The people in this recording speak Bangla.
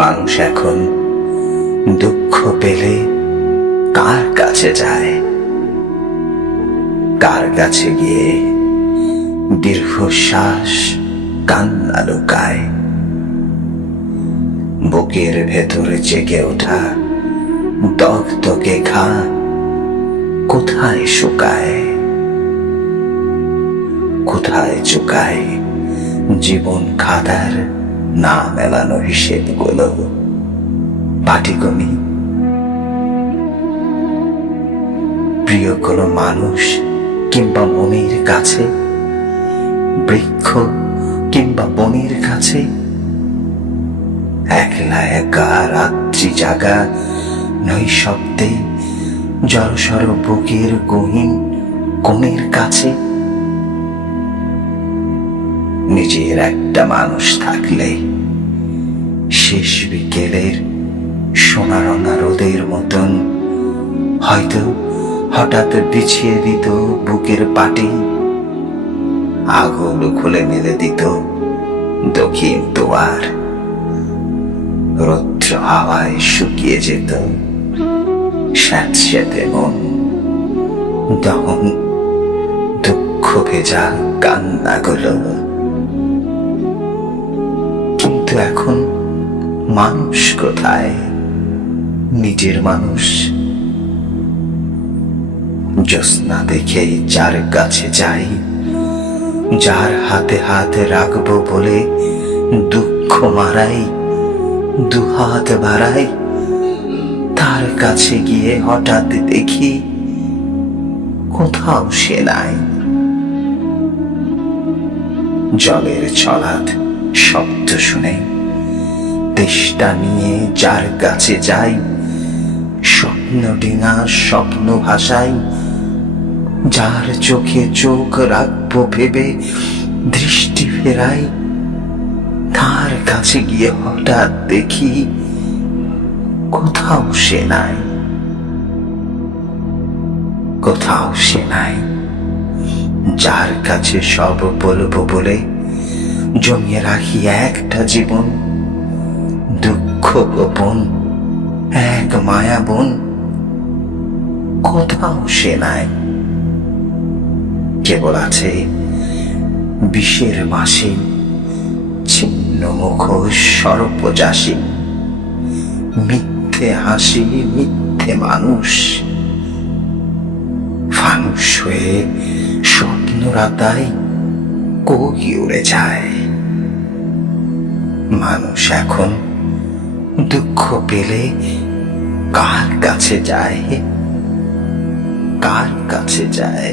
মানুষ এখন দুঃখ পেলে কার কাছে যায়, কার কাছে গিয়ে দীর্ঘশ্বাস কান্না লুকায়। বুকের ভেতরে জেগে ওঠা দগদগে ঘা কোথায় শুকায়, কোথায় চুকায় জীবন খাতার না মেলানো হিসেবগুলো। পাটিগণি প্রিয় কোনো মানুষ কিংবা মনের কাছে, বৃক্ষ কিংবা বনের কাছে, একলা একা রাত্রি জাগা নৈশব্দে জড়সড় বুকের গহীন কোণের কাছে। নিজের একটা মানুষ থাকলে শেষ বিকেলের সোনারঙা রোদের মতন হয়তো হঠাৎ বিছিয়ে দিত বুকের পাটি, আগুন খুলে মেলে দিত দক্ষিণ দুয়ার। রৌদ্র হাওয়ায় শুকিয়ে যেত স্যাঁতস্যাঁতে মন, দহন দুঃখ ভেজা কান্নাগুলো। কিন্তু এখন মানুষ কোথায়, নিজের মানুষ? জ্যোৎস্না দেখে যার কাছে যাই, যার হাতে হাতে রাখবো বলে দুঃখ মারাই, দুহাত বাড়াই, তার কাছে গিয়ে হঠাৎ দেখি কোথাও সে নাই। জলের ছলাৎ শব্দ শুনে তেষ্টা নিয়ে যার কাছে যাই, স্বপ্ন ডিঙা স্বপ্ন ভাষাই, যার চোখে চোখ রাখবো ভেবে দৃষ্টি ফেরাই, তার কাছে গিয়ে হঠাৎ দেখি কোথাও সে নাই, কোথাও সে নাই। যার কাছে সব বলবো বলে জমিয়ে রাখি একটা জীবন, দুঃখ গোপন এক মায়া বন, কোথাও সে নাই। কেবল আছে বিষের মাসে ছিন্ন মুখোশ সর্বজাসী, মিথ্যে হাসি মিথ্যে মানুষ, ফানুষ হয়ে স্বপ্নরাতায় কোকি উড়ে যায়। মানুষ এখন দুঃখ পেলে কার কাছে যায়, কার কাছে যায়?